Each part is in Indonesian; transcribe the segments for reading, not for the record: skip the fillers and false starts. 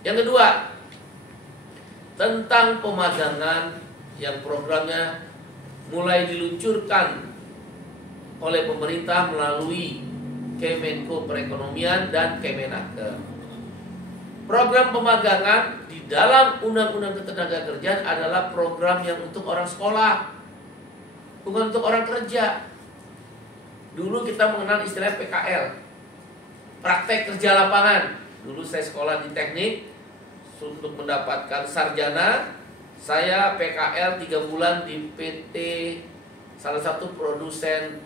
Yang kedua, tentang pemagangan yang programnya mulai diluncurkan oleh pemerintah melalui Kemenko Perekonomian dan Kemenaker. Program pemagangan di dalam Undang-Undang Ketenagakerjaan adalah program yang untuk orang sekolah, bukan untuk orang kerja. Dulu kita mengenal istilah PKL, praktek kerja lapangan. Dulu saya sekolah di teknik, untuk mendapatkan sarjana, saya PKL 3 bulan di PT salah satu produsen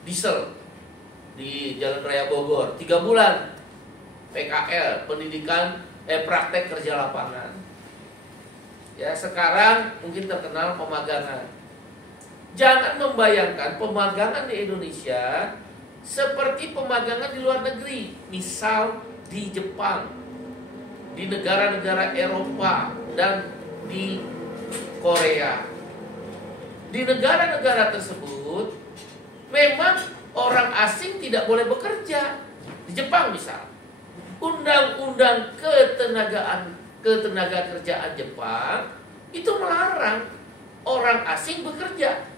diesel di Jalan Raya Bogor. 3 bulan PKL, pendidikan praktek kerja lapangan. Ya, sekarang mungkin terkenal pemagangan. Jangan membayangkan pemagangan di Indonesia seperti pemagangan di luar negeri. Misal di Jepang, di negara-negara Eropa, dan di Korea. Di negara-negara tersebut memang orang asing tidak boleh bekerja. Di Jepang misal, Undang-Undang Ketenagakerjaan Jepang itu melarang orang asing bekerja.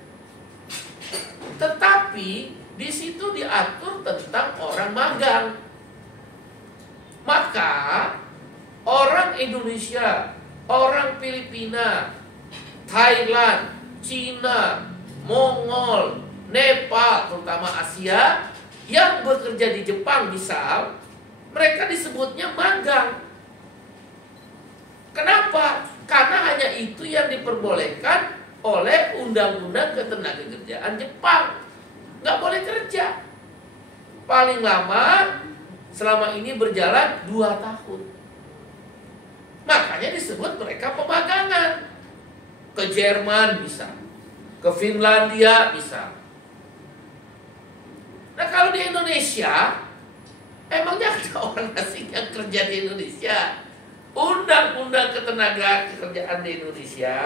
Tetapi di situ diatur tentang orang magang. Maka orang Indonesia, orang Filipina, Thailand, Cina, Mongol, Nepal, terutama Asia, yang bekerja di Jepang misal, mereka disebutnya magang. Kenapa? Karena hanya itu yang diperbolehkan oleh Undang-Undang Ketenagakerjaan Jepang. Nggak boleh kerja. Paling lama selama ini berjalan 2 tahun. Makanya disebut mereka pemagangan. Ke Jerman bisa, ke Finlandia bisa. Nah, kalau di Indonesia, emangnya ada orang asing yang kerja di Indonesia? Undang-Undang Ketenagakerjaan di Indonesia,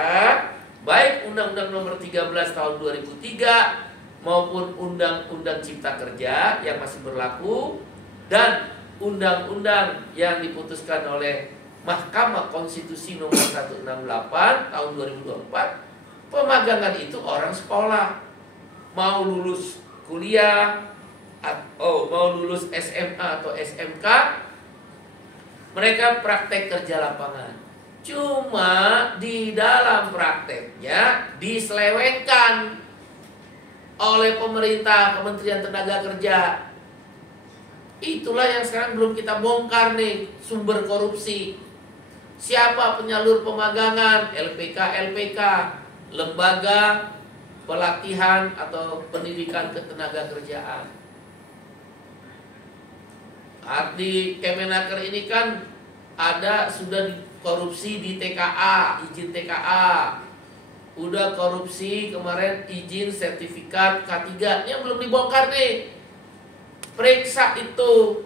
baik Undang-Undang Nomor 13 Tahun 2003 maupun Undang-Undang Cipta Kerja yang masih berlaku, dan undang-undang yang diputuskan oleh Mahkamah Konstitusi Nomor 168 Tahun 2024, pemagangan itu orang sekolah, mau lulus kuliah atau mau lulus SMA atau SMK, mereka praktek kerja lapangan. Cuma di dalam prakteknya diselewengkan oleh pemerintah, Kementerian Tenaga Kerja. Itulah yang sekarang belum kita bongkar nih, sumber korupsi. Siapa penyalur pemagangan? LPK, lembaga pelatihan atau pendidikan ketenagakerjaan. Di Kemenaker ini kan ada sudah korupsi di TKA, izin TKA. Udah korupsi kemarin izin sertifikat K3, yang belum dibongkar nih. Periksa itu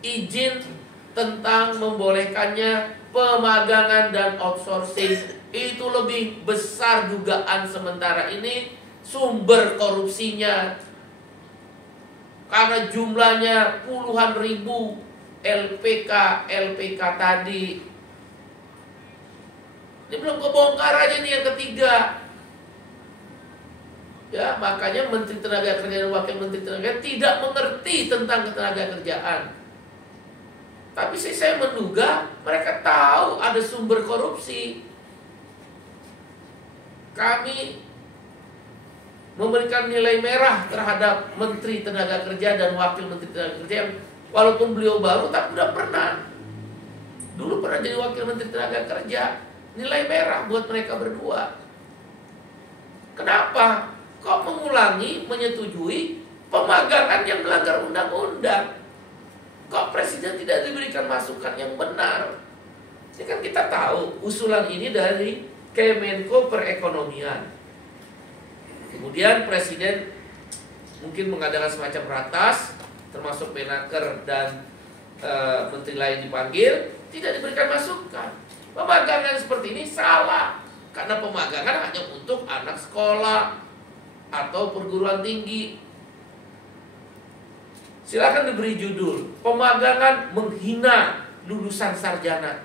izin tentang membolehkannya pemagangan dan outsourcing. Itu lebih besar dugaan sementara ini sumber korupsinya, karena jumlahnya puluhan ribu LPK tadi. Ini belum kebongkar aja nih yang ketiga. Ya, makanya Menteri Tenaga Kerja dan Wakil Menteri Tenaga tidak mengerti tentang ketenagakerjaan. Tapi saya menduga mereka tahu ada sumber korupsi. Kami memberikan nilai merah terhadap Menteri Tenaga Kerja dan Wakil Menteri Tenaga Kerja yang walaupun beliau baru tapi udah pernah. Dulu pernah jadi Wakil Menteri Tenaga Kerja. Nilai merah buat mereka berdua. Kenapa? Kok mengulangi, menyetujui pemagangan yang melanggar undang-undang? Kok Presiden tidak diberikan masukan yang benar? Ini kan kita tahu usulan ini dari Kemenko Perekonomian. Kemudian Presiden mungkin mengadakan semacam ratas, termasuk Menaker dan menteri lain dipanggil, tidak diberikan masukan. Pemagangan seperti ini salah, karena pemagangan hanya untuk anak sekolah atau perguruan tinggi. Silakan diberi judul pemagangan menghina lulusan sarjana.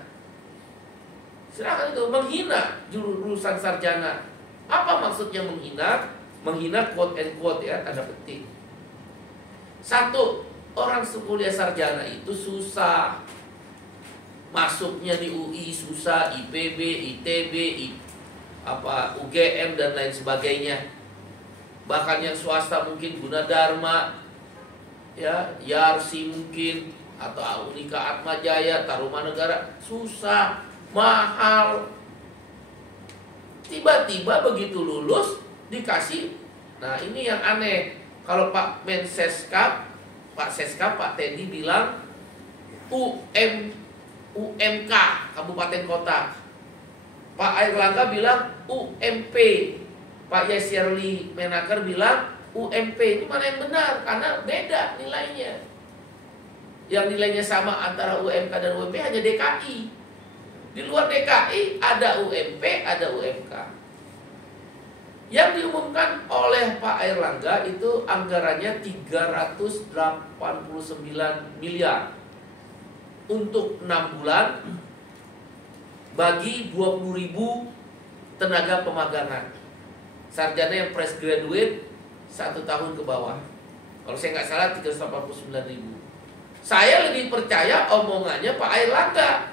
Silakan itu menghina lulusan sarjana. Apa maksudnya menghina? Menghina quote and quote ya, tanda petik. Satu, orang kuliah sarjana itu susah. Masuknya di UI susah, IPB, ITB, UGM dan lain sebagainya. Bahkan yang swasta mungkin Gunadarma, ya, Yarsi mungkin, atau Unika Atmajaya, Tarumanegara, susah, mahal. Tiba-tiba begitu lulus dikasih. Nah, ini yang aneh. Kalau Pak Menseska, Pak Teddy bilang UMK Kabupaten Kota. Pak Airlangga bilang UMP. Pak Yasirli Menaker bilang UMP. Ini mana yang benar? Karena beda nilainya. Yang nilainya sama antara UMK dan UMP hanya DKI. Di luar DKI ada UMP, ada UMK. Yang diumumkan oleh Pak Airlangga itu anggarannya 389 miliar untuk 6 bulan bagi 20.000 tenaga pemagangan. Sarjana yang fresh graduate 1 tahun ke bawah. Kalau saya nggak salah 389.000. Saya lebih percaya omongannya Pak Airlangga,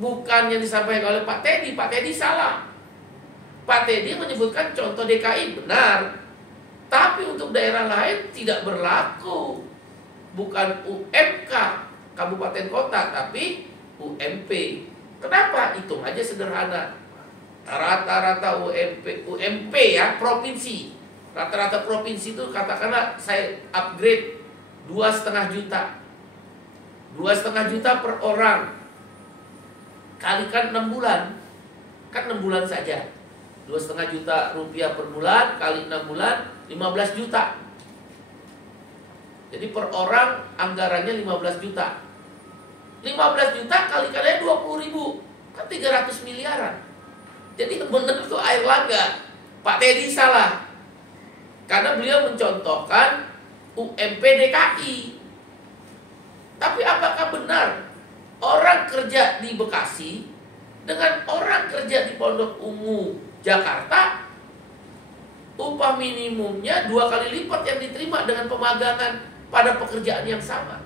bukan yang disampaikan oleh Pak Teddy. Pak Teddy salah. Pak Teddy menyebutkan contoh DKI, benar. Tapi untuk daerah lain tidak berlaku. Bukan UMK Kabupaten Kota, tapi UMP. Kenapa? Hitung aja sederhana. Rata-rata UMP ya, provinsi. Rata-rata provinsi itu katakanlah saya upgrade 2,5 juta. 2,5 juta per orang. Kalikan 6 bulan. Kan 6 bulan saja. 2,5 juta rupiah per bulan kali 6 bulan 15 juta. Jadi per orang anggarannya 15 juta. 15 juta kalikannya 20.000, kan 300 miliaran. Jadi benar itu Airlangga. Pak Teddy salah. Karena beliau mencontohkan UMP DKI. Tapi apakah benar orang kerja di Bekasi dengan orang kerja di Pondok Ungu Jakarta upah minimumnya 2 kali lipat yang diterima dengan pemagangan pada pekerjaan yang sama?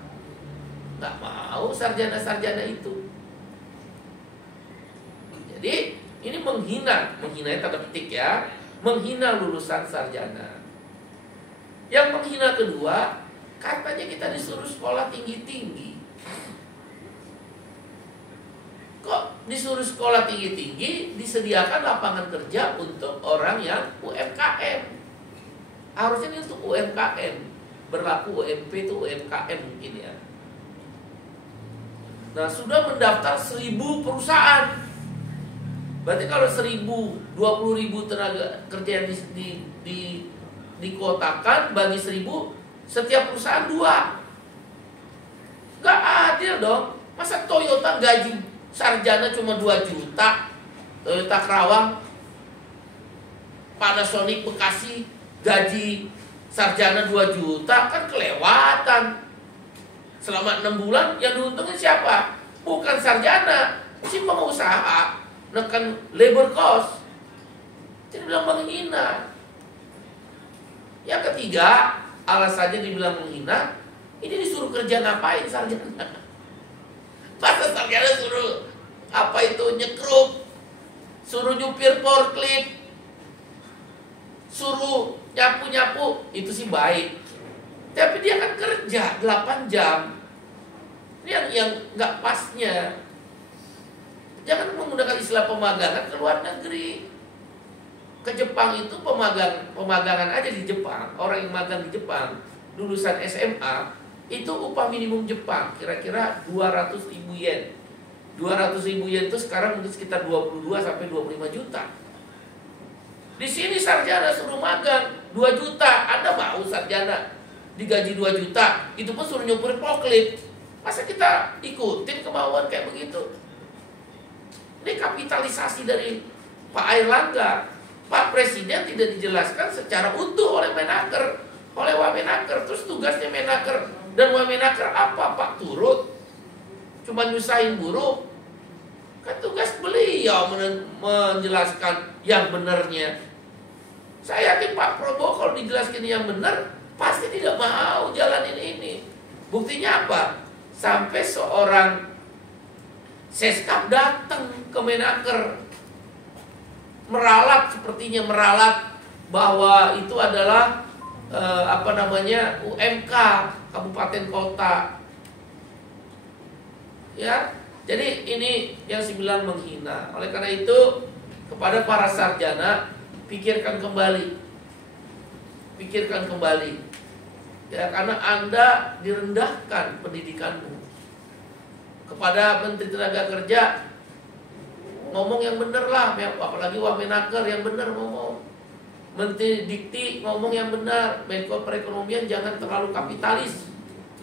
Nggak mau sarjana-sarjana itu. Jadi ini menghina tanda petik ya, menghina lulusan sarjana. Yang menghina kedua, katanya kita disuruh sekolah tinggi-tinggi. Kok disuruh sekolah tinggi-tinggi, disediakan lapangan kerja untuk orang yang UMKM. Harusnya ini untuk UMKM. Berlaku UMP itu UMKM mungkin ya. Nah, sudah mendaftar 1.000 perusahaan. Berarti kalau 20.000 tenaga kerja yang dikotakan bagi 1.000, setiap perusahaan 2. Gak adil dong. Masa Toyota gaji sarjana cuma 2 juta, Toyota Kerawang, Panasonic Bekasi gaji sarjana 2 juta, kan kelewatan. Selama 6 bulan yang diuntungin siapa? Bukan sarjana, si pengusaha, nekan labor cost. Jadi bilang menghina. Yang ketiga, alasannya dibilang menghina, ini disuruh kerja ngapain sarjana? Masa sarjana suruh nyekruk, suruh nyupir forklift, suruh nyapu-nyapu, itu sih baik. Tapi dia kan kerja 8 jam. Ini yang nggak pasnya. Jangan menggunakan istilah pemagangan ke luar negeri. Ke Jepang itu pemagangan aja di Jepang. Orang yang magang di Jepang, lulusan SMA, itu upah minimum Jepang kira-kira 200.000 yen. 200.000 yen itu sekarang mungkin sekitar 22 sampai 25 juta. Di sini sarjana suruh magang 2 juta. Anda mau sarjana digaji 2 juta, itu pun suruh nyupir forklift. Masa kita ikutin kemauan kayak begitu? Ini kapitalisasi dari Pak Airlangga. Pak Presiden tidak dijelaskan secara utuh oleh Menaker, oleh Wamenaker. Terus tugasnya Menaker dan Wamenaker apa? Pak turut cuma nyusahin buruh. Kan tugas beliau menjelaskan yang benarnya. Saya yakin Pak Prabowo kalau dijelaskan yang benar pasti tidak mau jalanin ini. Buktinya apa? Sampai seorang Seskap datang ke Menaker, meralat, sepertinya meralat bahwa itu adalah UMK kabupaten kota. Ya, jadi ini yang saya bilang menghina. Oleh karena itu kepada para sarjana, pikirkan kembali. Pikirkan kembali. Ya, karena Anda direndahkan pendidikanmu. Kepada Menteri Tenaga Kerja, ngomong yang benar lah, apalagi Wamenaker yang benar ngomong. Menteri Dikti ngomong yang benar. Menko Perekonomian jangan terlalu kapitalis,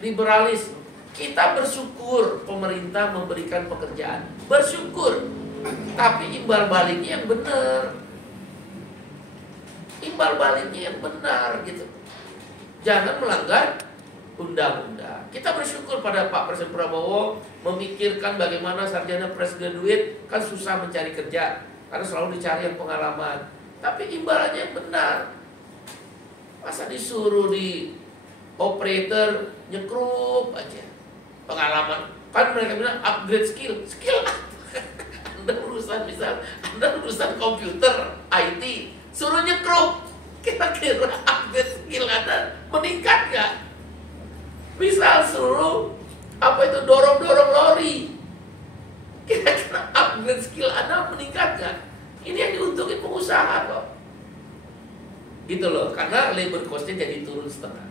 liberalis. Kita bersyukur pemerintah memberikan pekerjaan, bersyukur. Tapi imbal baliknya yang benar. Imbal baliknya yang benar gitu. Jangan melanggar undang-undang. Kita bersyukur pada Pak Presiden Prabowo memikirkan bagaimana sarjana fresh graduate kan susah mencari kerja karena selalu dicari yang pengalaman. Tapi imbalannya yang benar. Masa disuruh di operator nyekrup aja pengalaman. Kan mereka bilang upgrade skill. Skill apa? Anda urusan komputer, IT, suruh nyekrup. Kira-kira upgrade skill Anda meningkat gak? Misal suruh dorong-dorong lori, kira-kira upgrade skill Anda meningkat gak? Ini yang diuntungin pengusaha kok. Gitu loh, karena labor cost-nya jadi turun setengah.